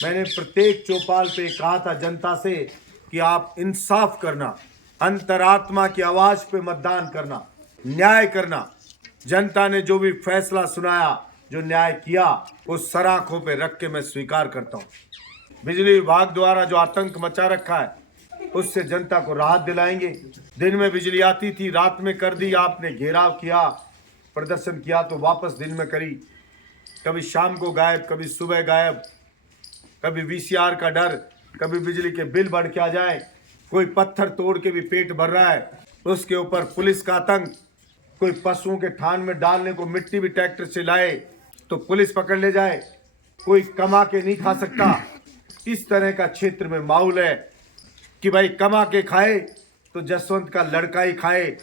मैंने प्रत्येक चौपाल पे कहा था जनता से कि आप इंसाफ करना, अंतरात्मा की आवाज पे मतदान करना, न्याय करना। जनता ने जो भी फैसला सुनाया, जो न्याय किया, वो सर आंखों पे रख के मैं स्वीकार करता हूँ। बिजली विभाग द्वारा जो आतंक मचा रखा है, उससे जनता को राहत दिलाएंगे। दिन में बिजली आती थी, रात में कर दी। आपने घेराव किया, प्रदर्शन किया तो वापस दिन में करी। कभी शाम को गायब, कभी सुबह गायब, कभी वीसीआर का डर, कभी बिजली के बिल बढ़ के आ जाए, कोई पत्थर तोड़ के भी पेट भर रहा है, उसके ऊपर पुलिस का आतंक। कोई पशुओं के थान में डालने को मिट्टी भी ट्रैक्टर से लाए तो पुलिस पकड़ ले जाए। कोई कमा के नहीं खा सकता। इस तरह का क्षेत्र में माहौल है कि भाई कमा के खाए तो जसवंत का लड़का ही खाए।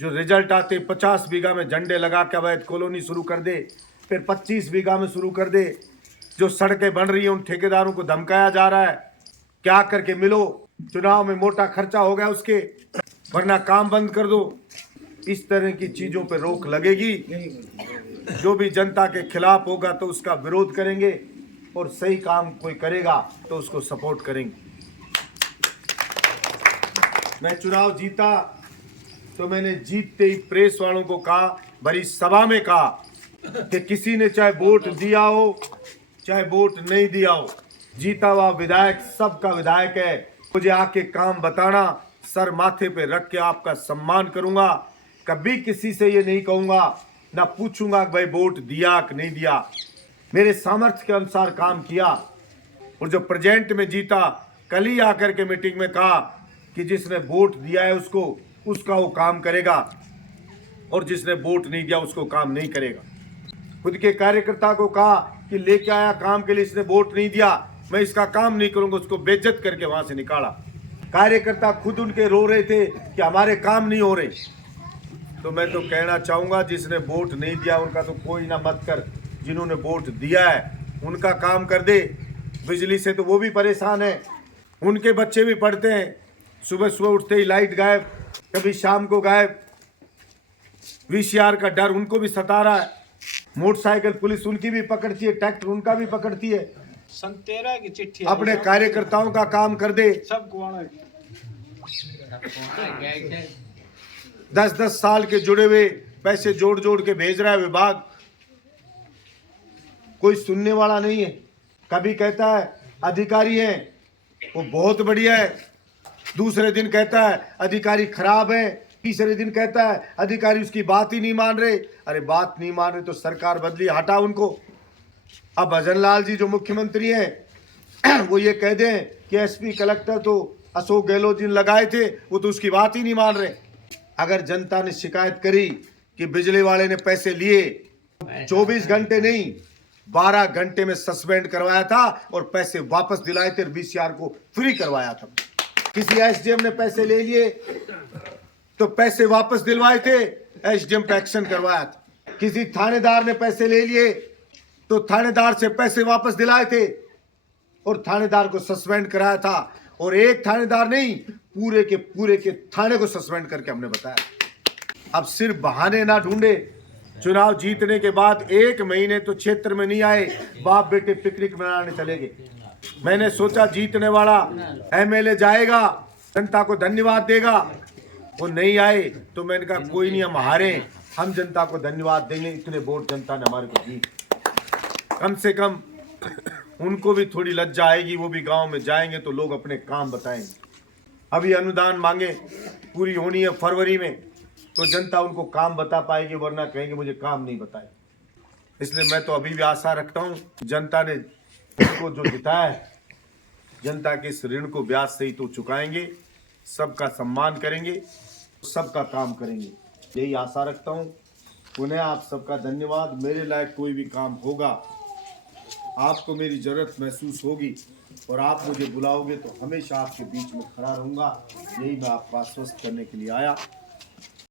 जो रिजल्ट आते 50 बीघा में झंडे लगा के अवैध कॉलोनी शुरू कर दे, फिर 25 बीघा में शुरू कर दे। जो सड़कें बन रही हैं उन ठेकेदारों को धमकाया जा रहा है, क्या करके मिलो, चुनाव में मोटा खर्चा हो गया उसके, वरना काम बंद कर दो। इस तरह की चीजों पर रोक लगेगी। जो भी जनता के खिलाफ होगा तो उसका विरोध करेंगे, और सही काम कोई करेगा तो उसको सपोर्ट करेंगे। मैं चुनाव जीता तो मैंने जीतते ही प्रेस वालों को कहा, बड़ी सभा में कहा कि किसी ने चाहे वोट दिया हो चाहे वोट नहीं दिया हो, जीता हुआ विधायक सबका विधायक है। मुझे आके काम बताना, सर माथे पे रख के आपका सम्मान करूंगा। कभी किसी से ये नहीं कहूंगा, ना पूछूंगा कि भाई वोट दिया कि नहीं दिया। मेरे सामर्थ्य के अनुसार काम किया। और जो प्रेजेंट में जीता, कल ही आकर के मीटिंग में कहा कि जिसने वोट दिया है उसका वो काम करेगा, और जिसने वोट नहीं दिया उसको काम नहीं करेगा। खुद के कार्यकर्ता को कहा कि लेके आया काम के लिए, इसने वोट नहीं दिया, मैं इसका काम नहीं करूंगा, उसको बेइज्जत करके वहां से निकाला। कार्यकर्ता खुद उनके रो रहे थे कि हमारे काम नहीं हो रहे। तो मैं तो कहना चाहूंगा, जिसने वोट नहीं दिया उनका तो कोई ना मत कर, जिन्होंने वोट दिया है उनका काम कर दे। बिजली से तो वो भी परेशान है, उनके बच्चे भी पढ़ते हैं, सुबह सुबह उठते ही लाइट गायब, कभी शाम को गायब। वीसीआर का डर उनको भी सता रहा है। मोटरसाइकिल पुलिस उनकी भी पकड़ती है, ट्रैक्टर उनका भी पकड़ती है। सन 13 की चिट्ठी अपने कार्यकर्ताओं का काम कर दे। सब 10-10 साल के जुड़े हुए पैसे जोड़ जोड़ के भेज रहा है विभाग, कोई सुनने वाला नहीं है। कभी कहता है अधिकारी है वो बहुत बढ़िया है, दूसरे दिन कहता है अधिकारी खराब है, तीसरे दिन कहता है अधिकारी उसकी बात ही नहीं मान रहे। अरे बात नहीं मान रहे तो सरकार बदली, हटा उनको। अब भजन लाल जी जो मुख्यमंत्री हैं वो ये कह दें कि एसपी कलेक्टर तो अशोक गहलोत जी लगाए थे, वो तो उसकी बात ही नहीं मान रहे। अगर जनता ने शिकायत करी कि बिजली वाले ने पैसे लिए, 24 घंटे नहीं 12 घंटे में सस्पेंड करवाया था और पैसे वापस दिलाए थे, वीसीआर को फ्री करवाया था। किसी एसडीएम ने पैसे ले लिए तो पैसे वापस दिलवाए थे, एसडीएम पे एक्शन करवाया था। किसी थानेदार ने पैसे ले लिए तो थानेदार से पैसे वापस दिलाए थे और थानेदार को सस्पेंड कराया था। और एक थानेदार नहीं, पूरे के थाने को सस्पेंड करके हमने बताया। अब सिर्फ बहाने ना ढूंढे। चुनाव जीतने के बाद 1 महीने तो क्षेत्र में नहीं आए, बाप बेटे पिकनिक मनाने चले गए। मैंने सोचा जीतने वाला एमएलए जाएगा, जनता को धन्यवाद देगा, वो नहीं आए तो मैंने कहा कोई नहीं, हम हारे, हम जनता को धन्यवाद देंगे, इतने वोट जनता ने हमारे को दी। कम से कम उनको भी थोड़ी लज्जा आएगी, वो भी गांव में जाएंगे तो लोग अपने काम बताएंगे। अभी अनुदान मांगे पूरी होनी है फरवरी में, तो जनता उनको काम बता पाएगी, वरना कहेंगे मुझे काम नहीं बताए। इसलिए मैं तो अभी भी आशा रखता हूँ, जनता ने उनको जो जिताया है, जनता के इस ऋण को ब्याज से ही तो चुकाएंगे, सबका सम्मान करेंगे, सबका काम करेंगे, यही आशा रखता हूँ। पुनः आप सबका धन्यवाद। मेरे लायक कोई भी काम होगा, आपको मेरी जरूरत महसूस होगी और आप मुझे बुलाओगे तो हमेशा आपके बीच में खड़ा रहूँगा। यही मैं आपको आश्वस्त करने के लिए आया।